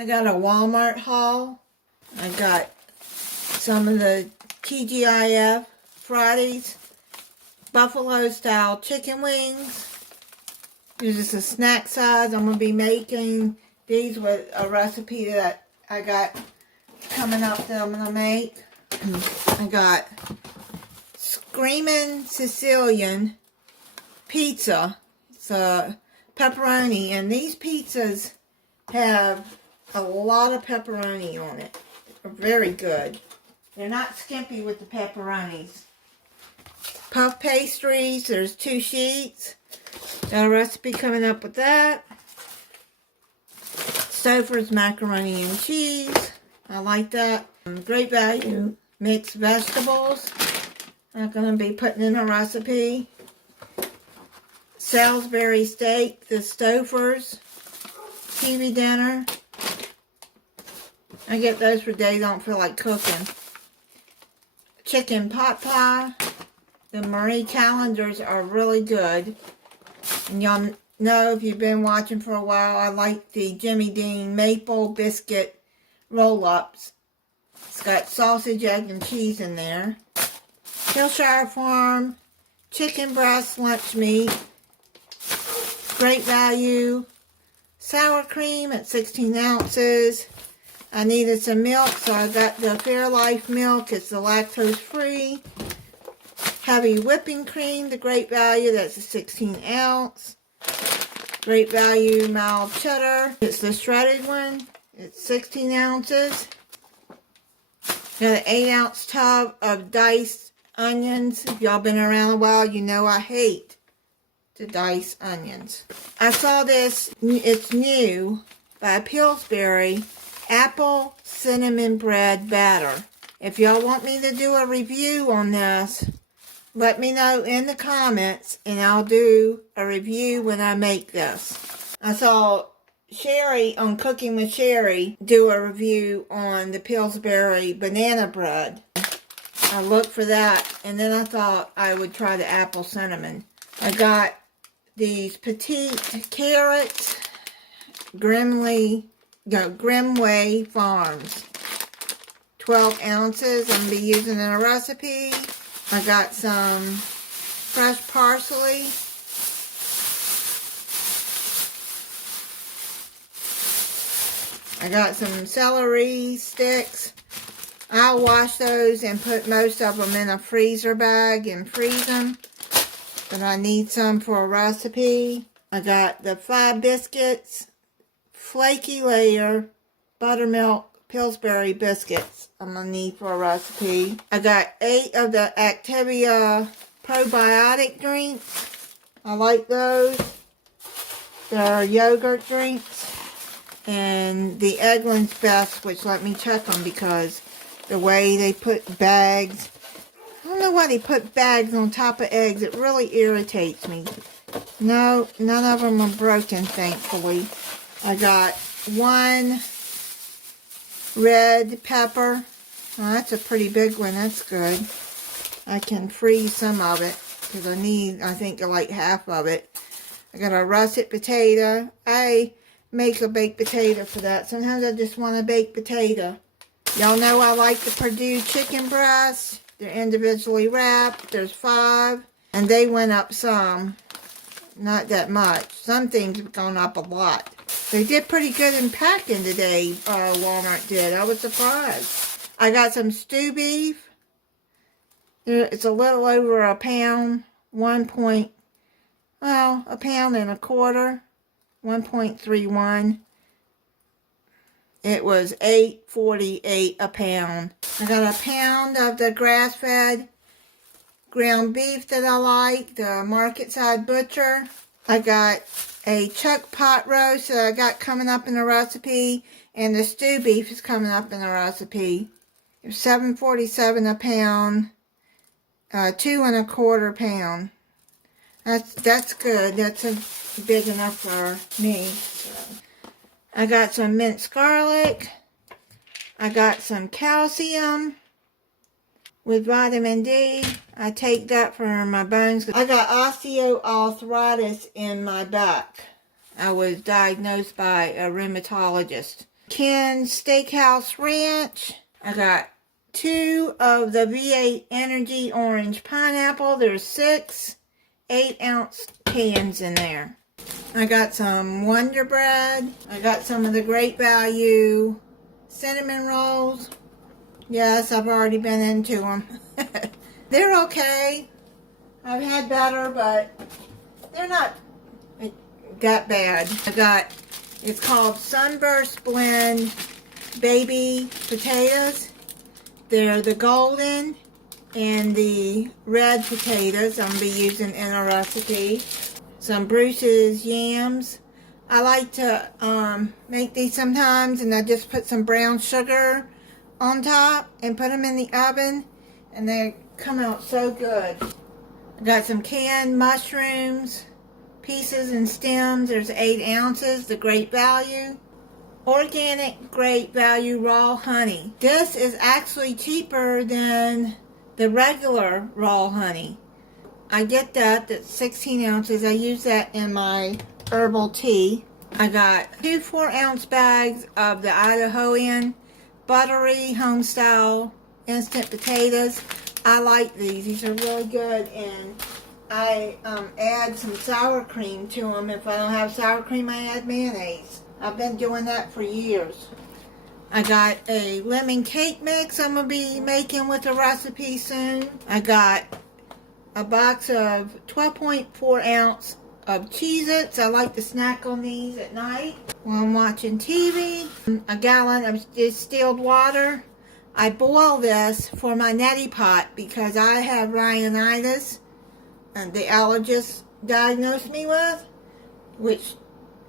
I got a Walmart haul. I got some of the TGIF Fridays buffalo style chicken wings. This is a snack size. I'm going to be making these with a recipe that I got coming up that I'm going to make. I got Screaming Sicilian pizza. It's a pepperoni, and these pizzas have a lot of pepperoni on it. They're very good. They're not skimpy with the pepperonis. Puff pastries, there's 2 sheets. Got a recipe coming up with that. Stouffer's macaroni and cheese. I like that. Great value mixed vegetables. I'm going to be putting in a recipe. Salisbury steak, the Stouffer's TV dinner. I get those for days I don't feel like cooking. Chicken pot pie. The Marie calendars are really good. And y'all know, if you've been watching for a while, I like the Jimmy Dean maple biscuit roll-ups. It's got sausage, egg, and cheese in there. Hillshire Farm chicken breast lunch meat. Great value. Sour cream at 16 ounces. I needed some milk, so I got the Fairlife milk. It's the lactose-free. Heavy whipping cream, the Great Value. That's a 16 ounce. Great Value mild cheddar. It's the shredded one. It's 16 ounces. Got an 8 ounce tub of diced onions. If y'all been around a while, you know I hate to dice onions. I saw this, it's new, by Pillsbury, apple cinnamon bread batter. If y'all want me to do a review on this, let me know in the comments, and I'll do a review when I make this. I saw Sherry on Cooking with Sherry do a review on the Pillsbury banana bread. I looked for that, and then I thought I would try the apple cinnamon. I got these petite carrots, Grimway Farms. 12 ounces. I'm going to be using in a recipe. I got some fresh parsley. I got some celery sticks. I'll wash those and put most of them in a freezer bag and freeze them. But I need some for a recipe. I got the 5 biscuits, flaky layer, buttermilk, Pillsbury biscuits I'm going to need for a recipe. I got 8 of the Activia probiotic drinks. I like those. They're yogurt drinks. And the Eggland's Best, which let me check them because the way they put bags, I don't know why they put bags on top of eggs. It really irritates me. No, none of them are broken, thankfully. I got 1 red pepper. Oh, that's a pretty big one. That's good. I can freeze some of it because I need, I think, like half of it. I got a russet potato. I make a baked potato for that. Sometimes I just want a baked potato. Y'all know I like the Purdue chicken breasts. They're individually wrapped. There's 5. And they went up some. Not that much. Some things have gone up a lot. They did pretty good in packing today, Walmart did. I was surprised. I got some stew beef. It's a little over a pound. A pound and a quarter. 1.31. It was $8.48 a pound. I got a pound of the grass-fed ground beef that I like, the Market Side Butcher. I got a chuck pot roast that I got coming up in the recipe, and the stew beef is coming up in the recipe. It's $7.47 a pound, 2 1/4 pound. That's good. That's big enough for me. So. I got some minced garlic. I got some calcium with vitamin D. I take that for my bones. I got osteoarthritis in my back. I was diagnosed by a rheumatologist. canned steakhouse ranch. I got 2 of the V8 Energy Orange Pineapple. There's 6 8-ounce cans in there. I got some Wonder Bread. I got some of the Great Value cinnamon rolls. Yes, I've already been into them. They're okay. I've had better, but they're not that bad. I got, it's called Sunburst Blend Baby Potatoes. They're the golden and the red potatoes I'm going to be using in a recipe. Some Bruce's yams. I like to make these sometimes, and I just put some brown sugar on top and put them in the oven, and they come out so good. I got some canned mushrooms, pieces and stems. There's 8 ounces, the Great Value. Organic Great Value raw honey. This is actually cheaper than the regular raw honey. I get that, that's 16 ounces. I use that in my herbal tea. I got 2 4-ounce bags of the Idahoan buttery home-style instant potatoes. I like these. These are really good, and I add some sour cream to them. If I don't have sour cream, I add mayonnaise. I've been doing that for years. I got a lemon cake mix I'm going to be making with a recipe soon. I got a box of 12.4 ounce of Cheez-Its. I like to snack on these at night while I'm watching TV. A gallon of distilled water. I boil this for my neti pot because I have rhinitis, and the allergist diagnosed me with, which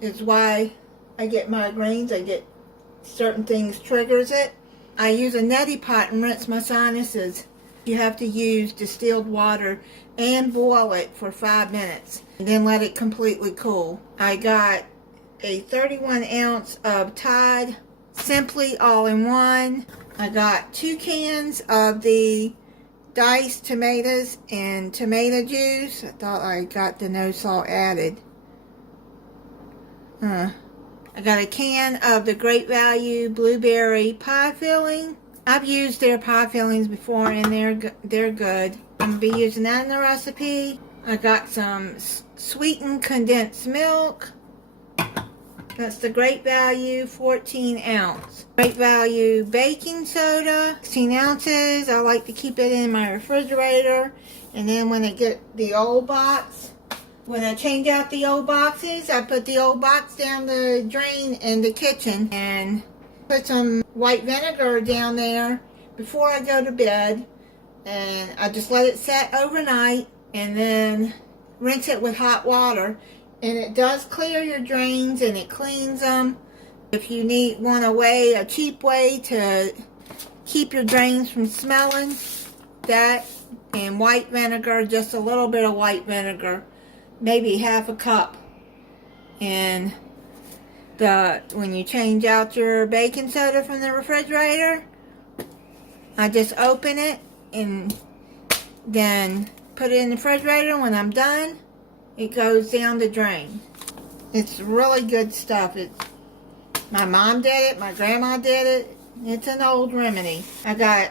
is why I get migraines. I get certain things triggers it. I use a neti pot and rinse my sinuses. You have to use distilled water and boil it for 5 minutes and then let it completely cool. I got a 31 ounce of Tide Simply All-in-One. I got 2 cans of the diced tomatoes and tomato juice. I thought I got the no salt added. I got a can of the Great Value blueberry pie filling. I've used their pie fillings before, and they're good. I'm going to be using that in the recipe. I got some sweetened condensed milk. That's the Great Value 14 ounce. Great Value baking soda, 16 ounces. I like to keep it in my refrigerator. And then when I get the old box, when I change out the old boxes, I put the old box down the drain in the kitchen and put some white vinegar down there before I go to bed. And I just let it set overnight and then rinse it with hot water. And it does clear your drains and it cleans them. If you want a cheap way to keep your drains from smelling, that and white vinegar, just a little bit of white vinegar, maybe half a cup. And when you change out your baking soda from the refrigerator, I just open it and then put it in the refrigerator. When I'm done, it goes down the drain. It's really good stuff. My mom did it. My grandma did it. It's an old remedy. I got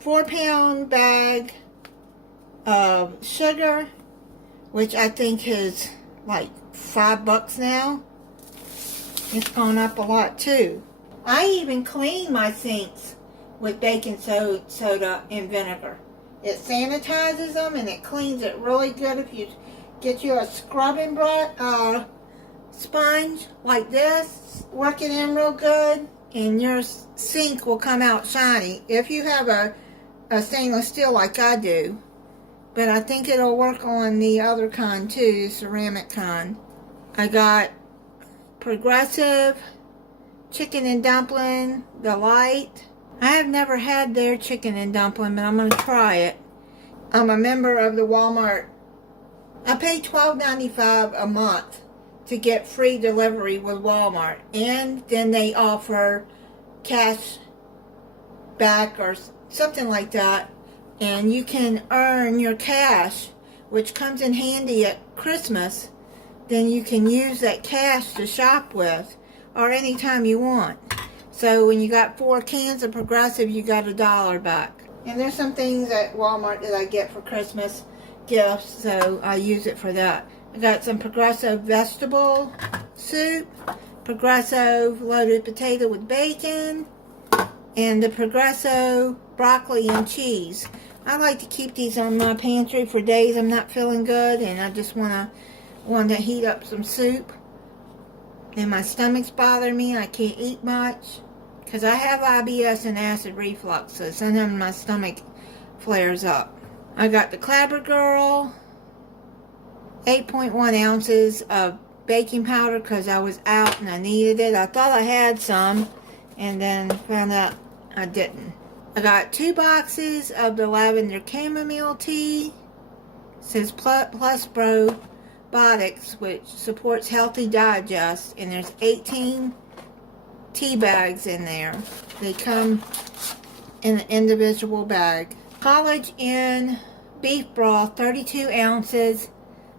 4-pound bag of sugar, which I think is like $5 now. It's gone up a lot too. I even clean my sinks with baking soda and vinegar. It sanitizes them and it cleans it really good. If you get you a scrubbing sponge like this, work it in real good, and your sink will come out shiny. If you have a stainless steel like I do, but I think it'll work on the other kind too, ceramic kind. I got Progressive chicken and dumpling, the light. I have never had their chicken and dumpling, but I'm going to try it. I'm a member of the Walmart. I pay $12.95 a month to get free delivery with Walmart, and then they offer cash back or something like that, and you can earn your cash, which comes in handy at Christmas. Then you can use that cash to shop with, or anytime you want. So when you got 4 cans of Progressive, you got $1 back. And there's some things at Walmart that I get for Christmas gifts, so I use it for that. I got some Progressive vegetable soup, Progressive loaded potato with bacon, and the Progressive broccoli and cheese. I like to keep these on my pantry for days I'm not feeling good and I just want to heat up some soup. And my stomach's bothering me. I can't eat much because I have IBS and acid reflux, so sometimes my stomach flares up. I got the Clabber Girl 8.1 ounces of baking powder because I was out and I needed it. I thought I had some and then found out I didn't. I got 2 boxes of the lavender chamomile tea. It says plus probiotics, which supports healthy digest, and there's 18 tea bags in there. They come in an individual bag. College Inn beef broth, 32 ounces.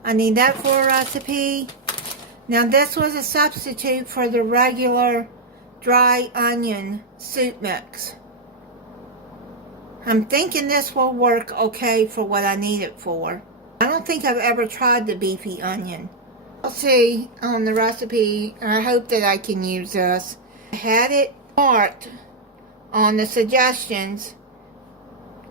I need that for a recipe. Now this was a substitute for the regular dry onion soup mix. I'm thinking this will work okay for what I need it for. I don't think I've ever tried the beefy onion. I'll see on the recipe. I hope that I can use this. I had it marked on the suggestions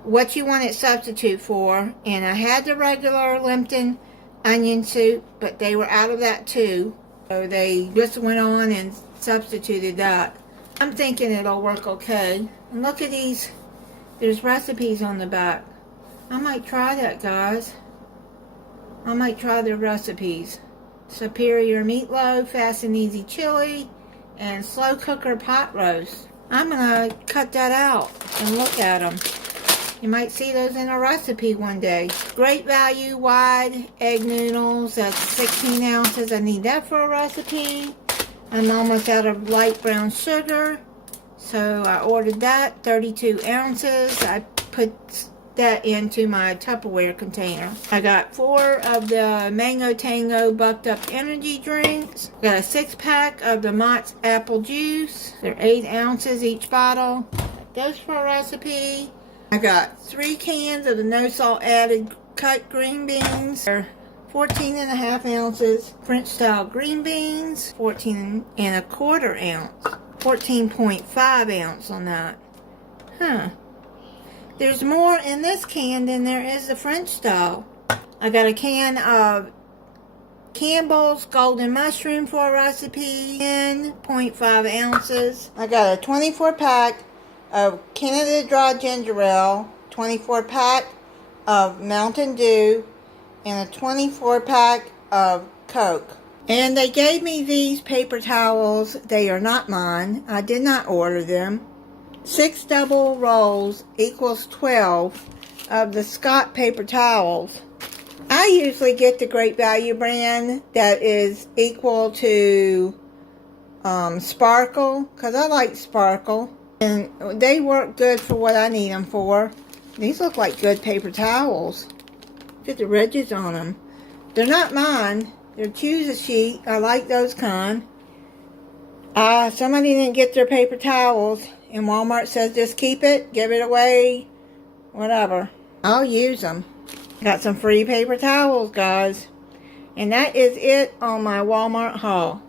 what you want it substitute for, and I had the regular Lipton onion soup, but they were out of that too, so they just went on and substituted that. I'm thinking it'll work okay. And look at these. There's recipes on the back. I might try that, guys. I might try their recipes. Superior meatloaf, fast and easy chili, and slow cooker pot roast. I'm gonna cut that out and look at them. You might see those in a recipe one day. Great value wide egg noodles. That's 16 ounces. I need that for a recipe. I'm almost out of light brown sugar, so I ordered that, 32 ounces. I put that into my Tupperware container. I got 4 of the Mango Tango Bucked Up Energy Drinks. Got a 6-pack of the Mott's Apple Juice. They're 8 ounces each bottle. Those for a recipe. I got 3 cans of the no salt added cut green beans. They're 14.5 ounces. French style green beans, 14.25 ounce. 14.5 ounce on that. Huh. There's more in this can than there is the French style. I got a can of Campbell's Golden Mushroom for a recipe, 10.5 ounces. I got a 24-pack of Canada Dry Ginger Ale, 24-pack of Mountain Dew, and a 24-pack of Coke. And they gave me these paper towels. They are not mine. I did not order them. 6 double rolls equals 12 of the Scott paper towels. I usually get the Great Value brand that is equal to Sparkle, because I like Sparkle. And they work good for what I need them for. These look like good paper towels. Look at the ridges on them. They're not mine. They're Choose a Sheet. I like those kind. Somebody didn't get their paper towels, and Walmart says just keep it, give it away, whatever. I'll use them. Got some free paper towels, guys. And that is it on my Walmart haul.